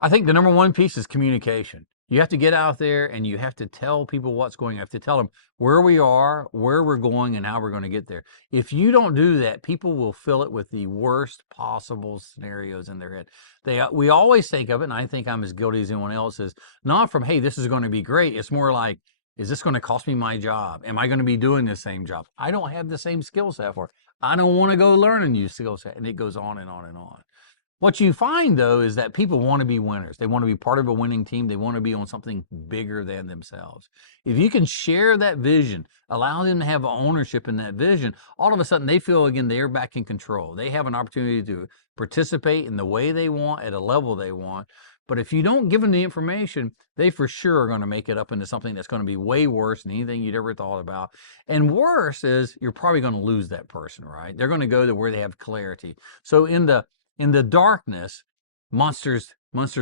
I think the number one piece is communication. You have to get out there and you have to tell people what's going on. You have to tell them where we are, where we're going, and how we're going to get there. If you don't do that, people will fill it with the worst possible scenarios in their head. We always think of it, and I think I'm as guilty as anyone else, is not from, hey, this is going to be great. It's more like, is this going to cost me my job? Am I going to be doing the same job? I don't have the same skill set for it. I don't want to go learn a new skill set. And it goes on and on and on. What you find, though, is that people want to be winners. They want to be part of a winning team. They want to be on something bigger than themselves. If you can share that vision, allow them to have ownership in that vision, all of a sudden they feel, again, they're back in control. They have an opportunity to participate in the way they want, at a level they want. But if you don't give them the information, they for sure are going to make it up into something that's going to be way worse than anything you'd ever thought about. And worse is you're probably going to lose that person, right? They're going to go to where they have clarity. So in the darkness, monsters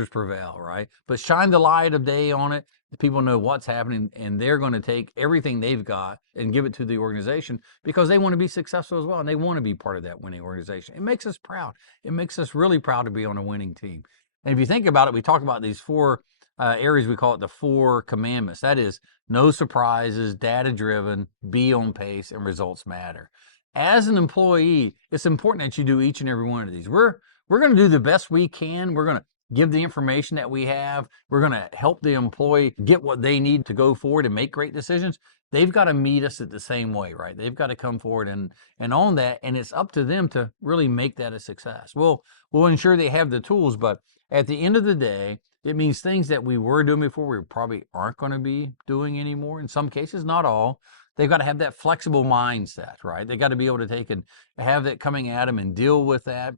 prevail, right? But shine the light of day on it, the people know what's happening, and they're going to take everything they've got and give it to the organization because they want to be successful as well, and they want to be part of that winning organization. It makes us proud. It makes us really proud to be on a winning team. And if you think about it, we talk about these four areas. We call it the 4 commandments. That is, no surprises, data-driven, be on pace, and results matter. As an employee, it's important that you do each and every one of these. We're going to do the best we can. We're going to give the information that we have. We're going to help the employee get what they need to go forward and make great decisions. They've got to meet us at the same way, right? They've got to come forward and own that, and it's up to them to really make that a success. We'll ensure they have the tools, but at the end of the day, it means things that we were doing before we probably aren't going to be doing anymore. In some cases, not all. They've got to have that flexible mindset, right? They got to be able to take and have that coming at them and deal with that,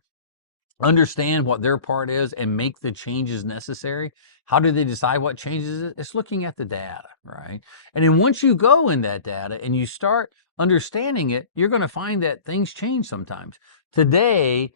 understand what their part is, and make the changes necessary. How do they decide what changes it? It's looking at the data, right? And then once you go in that data and you start understanding it, you're going to find that things change sometimes. Today,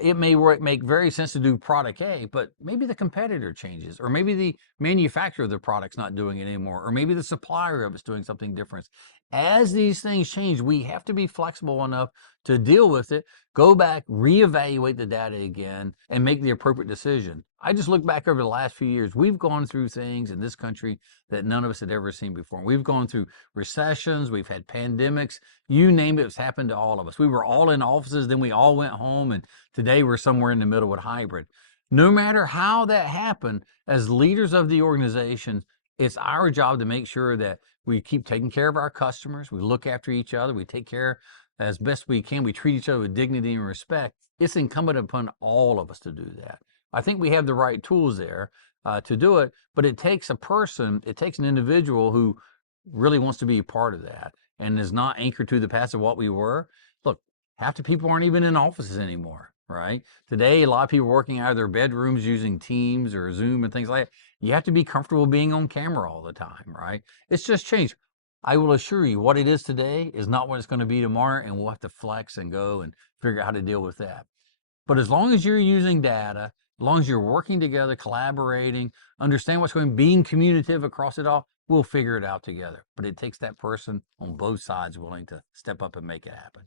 it may make very sense to do product A, but maybe the competitor changes, or maybe the manufacturer of the product's not doing it anymore, or maybe the supplier of it's doing something different. As these things change, we have to be flexible enough to deal with it, go back, reevaluate the data again, and make the appropriate decision. I just look back over the last few years. We've gone through things in this country that none of us had ever seen before. We've gone through recessions, we've had pandemics, you name it, it's happened to all of us. We were all in offices, then we all went home, and today we're somewhere in the middle with hybrid. No matter how that happened, as leaders of the organization, it's our job to make sure that we keep taking care of our customers, we look after each other, we take care as best we can, we treat each other with dignity and respect. It's incumbent upon all of us to do that. I think we have the right tools there to do it, but it takes a person, it takes an individual who really wants to be a part of that and is not anchored to the past of what we were. Look, half the people aren't even in offices anymore, right? Today, a lot of people are working out of their bedrooms using Teams or Zoom and things like that. You have to be comfortable being on camera all the time, right? It's just changed. I will assure you, what it is today is not what it's going to be tomorrow, and we'll have to flex and go and figure out how to deal with that. But as long as you're using data, as long as you're working together, collaborating, understand what's going on, being communicative across it all, we'll figure it out together. But it takes that person on both sides willing to step up and make it happen.